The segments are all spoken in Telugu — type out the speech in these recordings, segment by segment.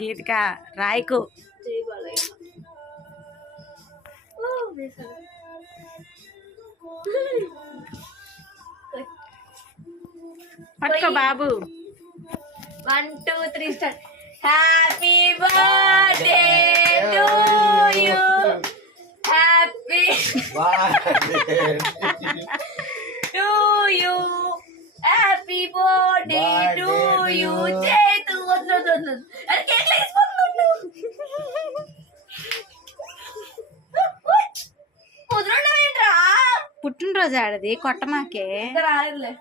గీతిక రాయకు పట్టుకో బాబు. 1 2 3 start. Happy birthday to you, happy birthday to you, happy birthday to you. చేతు వద్దు అరే కేక్ లేసిపోతుండు. కుదరడమేంట్రా? పుట్టినరోజు ఆడది కొట్టమాకే. రాలేదులే.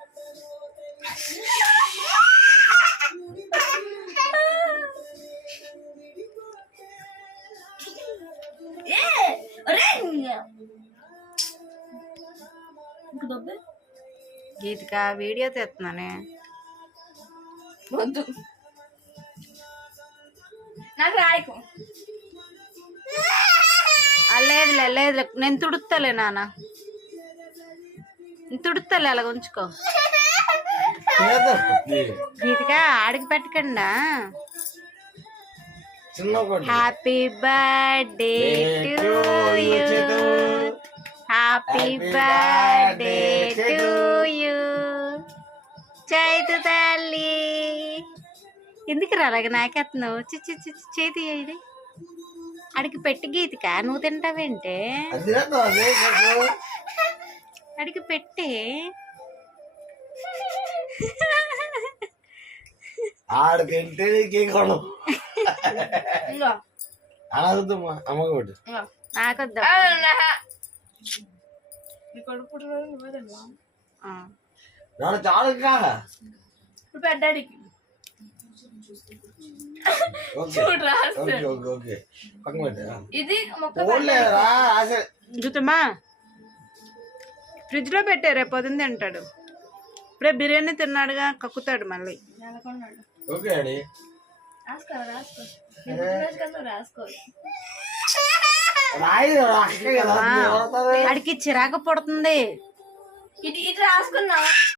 గీతిక వీడియో తీస్తున్నానే. వద్దు నాకు రాయకు. లేదులే లేదు, నేను తుడుతాలే నాన్న, తుడుతాలే, అలాగ ఉంచుకో. గీతిక ఆడికి పెట్టకుండా. Happy birthday to you, happy birthday to you. Chaitu తల్లి ఎందుకు రాలాగ నాకెత్తున్నావు? చిచ్చి చిచ్చి చేతి ఇది అడిగి పెట్టి. గీతిక నువ్వు తింటావేంటే? అడిగి పెట్టి ఆడితే అమ్మగొట్టు నాకొద్దా? చాలు పెద్దాడికి ఇది చూతమ్మా ఫ్రిడ్జ్ లో పెట్టే, రేపు పొద్దున్న తింటాడు. ఇప్పుడే బిర్యానీ తిన్నాడుగా, కక్కుతాడు మళ్ళీ. అడికి చిరాకు పడుతుంది. ఇటు రాసుకున్నా.